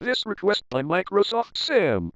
This request by Microsoft Sam.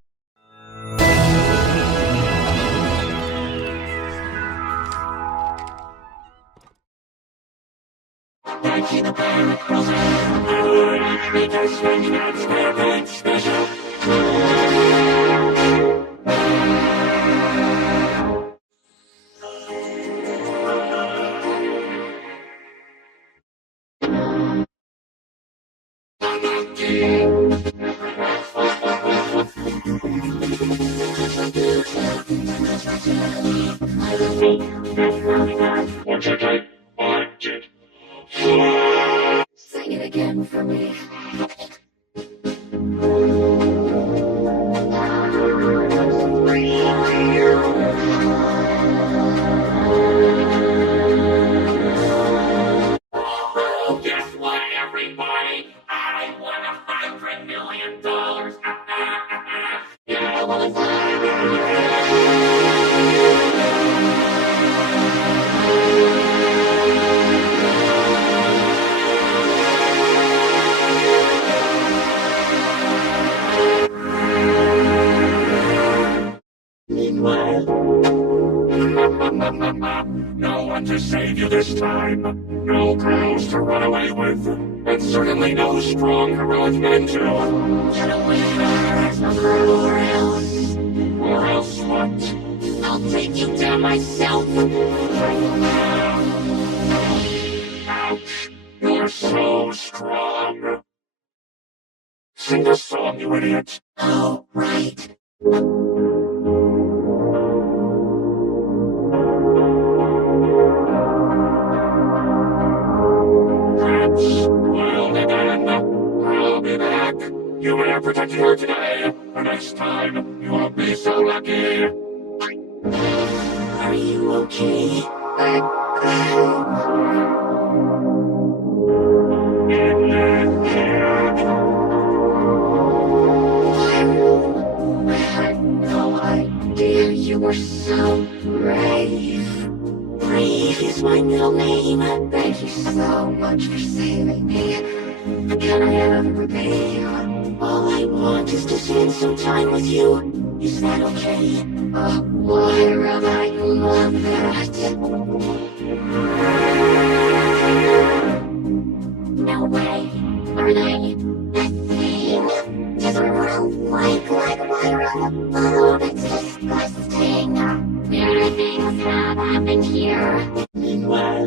Sing it again for me. Oh, guess what, everybody? I won $100 million. Yeah, well, meanwhile, no one to save you this time. No girls to run away with. And certainly no strong heroic men to get away or else. Or else what? I'll take you down myself. Ouch. You're so strong. Sing the song, you idiot. Oh, right. Well, again, I'll be back. You may have protected her today, but next time, you won't be so lucky. Are you okay? I had no idea you were so brave. Brave is my middle name. Thank you so much for saving me. Can I have a repay? All I want is to spend some time with you. Is that okay? Oh, Wyrum, I love that. No way. Are they a thing? Does Mroona like Wyrum? Oh, that's disgusting. Bad things have happened here. Meanwhile,